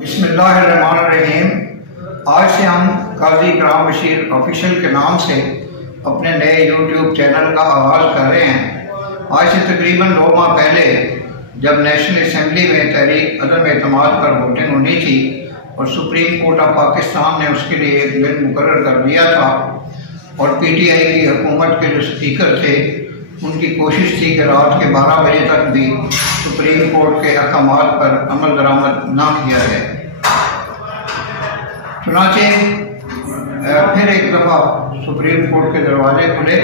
बिस्मिल्लाहिर्रहमानिर्रहीम। आज से हम काजी इकराम बशीर ऑफिशियल के नाम से अपने नए यूट्यूब चैनल का आगाज़ कर रहे हैं। आज से तकरीबन 2 माह पहले जब नेशनल असम्बली में तहरीक अदम एतमाद पर वोटिंग होनी थी और सुप्रीम कोर्ट ऑफ पाकिस्तान ने उसके लिए एक दिन मुकर्रर कर दिया था और PTI की हुकूमत के जो स्पीकर थे उनकी कोशिश थी कि रात के 12 बजे तक भी सुप्रीम कोर्ट के अहकामात पर अमल दरामद ना किया जाए। चुनांचे फिर एक दफ़ा सुप्रीम कोर्ट के दरवाजे खुले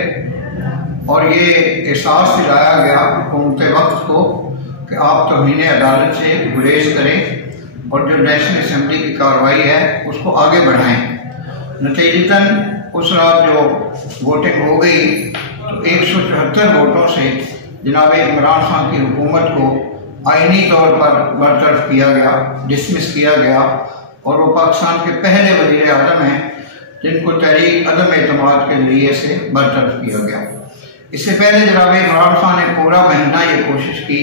और ये एहसास दिलाया गया हुकूमत वक्त को कि आप तौहीन अदालत से गुरेज करें और जो नेशनल असम्बली की कार्रवाई है उसको आगे बढ़ाएं। नतीजतन उस रात जो वोटिंग हो गई तो 174 वोटों से जनाब इमरान खान की हुकूमत को आईनी तौर पर बरतरफ किया गया, डिसमिस किया गया और वो पाकिस्तान के पहले वज़ीर आज़म हैं जिनको तहरीक अदम एतमाद के ज़रिए से बरतरफ किया गया। इससे पहले जनाब इमरान खान ने पूरा महीना ये कोशिश की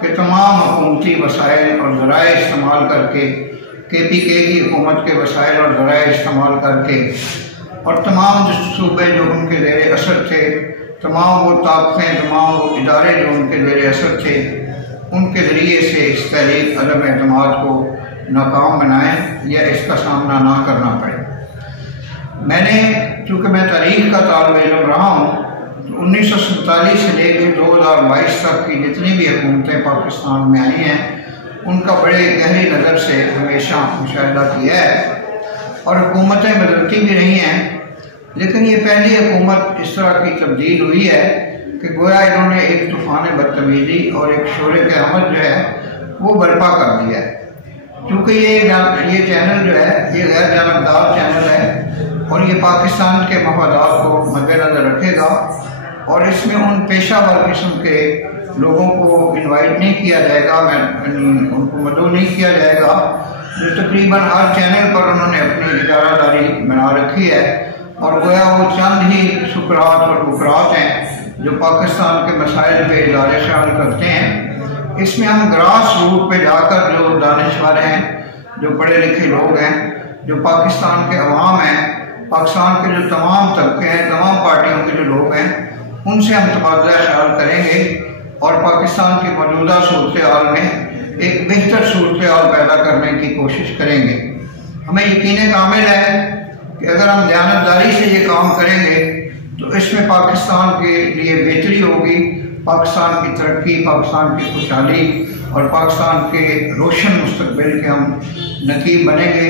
कि तमाम हुकूमती वसाइल और ज़राए इस्तेमाल करके KPK की हुकूमत के वसाइल और ज़राए इस्तेमाल करके और तमाम सूबे जो उनके ज़ेरे असर थे, तमाम वो ताकतें, तमाम वो इदारे जो उनके ज़ेरे असर थे, उनके ज़रिए से इस तहरीक अदम एतमाद को नाकाम बनाएं या इसका सामना ना करना पड़े। मैंने चूँकि मैं तारीख़ का तालिब इल्म रहा हूँ तो 1947 से लेकर 2022 तक की जितनी भी हुकूमतें पाकिस्तान में आई हैं उनका बड़े गहरी नज़र से हमेशा मुशाहिदा किया है और हुकूमतें बदलती भी रही हैं, लेकिन ये पहली हुकूमत इस तरह की तब्दील हुई है कि गोया इन्होंने एक तूफ़ान बदतमीज़ी और एक शोरे के अमल जो है वो बर्पा कर दिया है। क्योंकि ये चैनल जो है ये गैर जानबदार चैनल है और ये पाकिस्तान के मफादात को मद्देनज़र रखेगा और इसमें उन पेशावर किस्म के लोगों को इनवाइट नहीं किया जाएगा, उनको मदऊ नहीं किया जाएगा जो तकरीबन हर चैनल पर उन्होंने अपनी इजारादारी बना रखी है और गोया वो चंद ही शुक्रात और बुकरात हैं जो पाकिस्तान के मसाइल पे इदारे ख्याल करते हैं। इसमें हम ग्रास रूट पे जाकर जो दानिशवर हैं, जो पढ़े लिखे लोग हैं, जो पाकिस्तान के अवाम हैं, पाकिस्तान के जो तमाम तबके हैं, तमाम पार्टियों के जो लोग हैं, उनसे हम तबादला ख्याल करेंगे और पाकिस्तान की मौजूदा सूरत हाल में एक बेहतर सूरत हाल पैदा करने की कोशिश करेंगे। हमें यकीन कामिल है कि अगर हम दयानतदारी से ये काम करेंगे तो इसमें पाकिस्तान के लिए बेहतरी होगी, पाकिस्तान की तरक्की, पाकिस्तान की खुशहाली और पाकिस्तान के रोशन मुस्तकबिल के हम नकीब बनेंगे।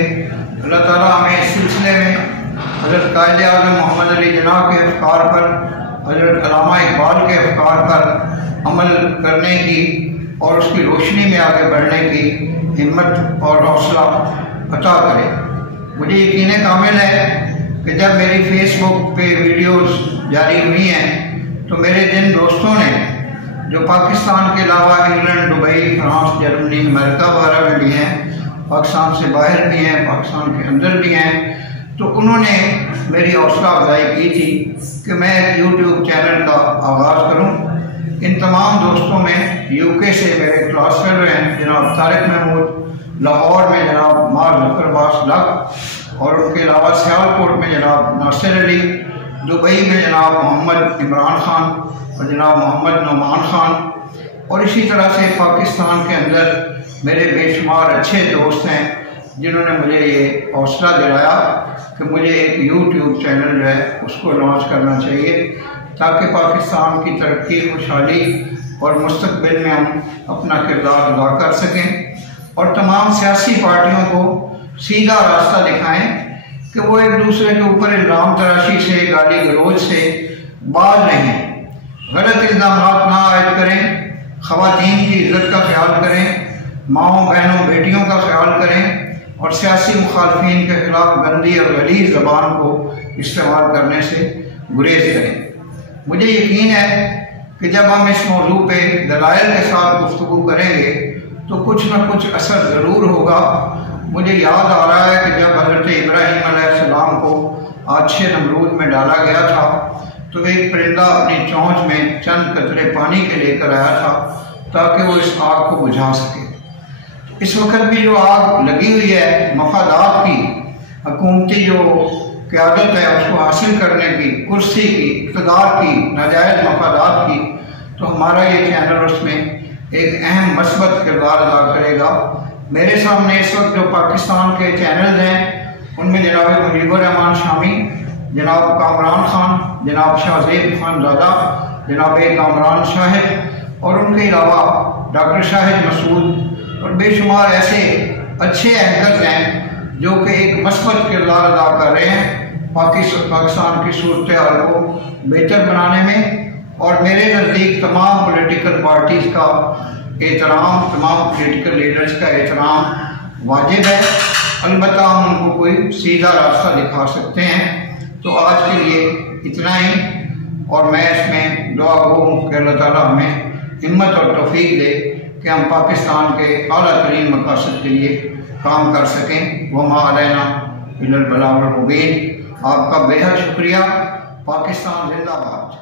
अल्लाह ताला हमें इस सिलसिले में हज़रत कायद आज़म मोहम्मद अली जिन्ना के अफ़कार पर, हज़रत अल्लामा इकबाल के अफ़कार पर अमल करने की और उसकी रोशनी में आगे बढ़ने की हिम्मत और हौसला अता करे। मुझे यकीन कामिल है कि जब मेरी फेसबुक पे वीडियोस जारी हुई हैं तो मेरे जिन दोस्तों ने जो पाकिस्तान के अलावा England, Dubai, France, Germany, America वगैरह में भी हैं, पाकिस्तान से बाहर भी हैं, पाकिस्तान के अंदर भी हैं, तो उन्होंने मेरी हौसला अफजाई की थी कि मैं एक यूट्यूब चैनल का आगाज़ करूँ। इन तमाम दोस्तों में UK से मेरे क्लास फेलो हैं जनाब तारिक महमूद, लाहौर में जनाब मार जफर लक और उनके अलावा सियालकोट में जनाब नासिर अली, दुबई में जनाब मोहम्मद इमरान खान और जनाब मोहम्मद नुमान खान और इसी तरह से पाकिस्तान के अंदर मेरे बेशुमार अच्छे दोस्त हैं जिन्होंने मुझे ये हौसला दिलाया कि मुझे एक यूट्यूब चैनल जो है उसको लॉन्च करना चाहिए ताकि पाकिस्तान की तरक्की, खुशहाली और मुस्तकबिल में हम अपना किरदार अदा कर सकें और तमाम सियासी पार्टियों को सीधा रास्ता दिखाएं कि वो एक दूसरे के ऊपर इल्ज़ाम तराशी से, गाली गलौज से बाज रहें, गलत इल्ज़ामात ना आयद करें, ख़वातीन की इज़्ज़त का ख्याल करें, माओं बहनों बेटियों का ख्याल करें और सियासी मुखालफिन के खिलाफ गंदी और गलीज़ ज़बान को इस्तेमाल करने से गुरेज करें। मुझे यकीन है कि जब हम इस मौजू पे दलाइल के साथ गुफ्तगू करेंगे तो कुछ न कुछ असर ज़रूर होगा। मुझे याद आ रहा है कि जब हज़रत इब्राहीम अलैहिस्सलाम को आछे नमरूद में डाला गया था तो एक परिंदा अपनी चोंच में चंद कतरे पानी के लेकर आया था ताकि वो इस आग को बुझा सके। इस वक्त भी जो आग लगी हुई है मफादात की, हुकूमती जो क़यादत है उसको हासिल करने की, कुर्सी की, इक़्तिदार की, नाजायज़ मफादात की, तो हमारा ये चैनल उसमें एक अहम मस्बत किरदार अदा करेगा। मेरे सामने इस वक्त जो पाकिस्तान के चैनल हैं उनमें जनाब मुजीबुर रहमान शामी, जनाब कामरान खान, जनाब शाहजेब खान ज़ादा, जनाब कामरान शाहिद और उनके अलावा डॉक्टर शाहिद मसूद और बेशुमार ऐसे अच्छे एंकर्स हैं जो कि एक मस्बत किरदार अदा कर रहे हैं पाकिस्तान की सूरत हाल को बेहतर बनाने में। और मेरे नज़दीक तमाम पॉलिटिकल पार्टीज़ का एहतराम, तमाम पॉलिटिकल लीडर्स का एहतराम वाजिब है, अलबत्ता हम उनको कोई सीधा रास्ता दिखा सकते हैं। तो आज के लिए इतना ही, और मैं इसमें दुआ गो हूँ कि अल्लाह ताला हमें हिम्मत और तौफीक दे कि हम पाकिस्तान के आला तरीन मकासद के लिए काम कर सकें। वमा अलैना इल्लल बलागुल मुबीन। आपका बेहद शुक्रिया। पाकिस्तान जिंदाबाद।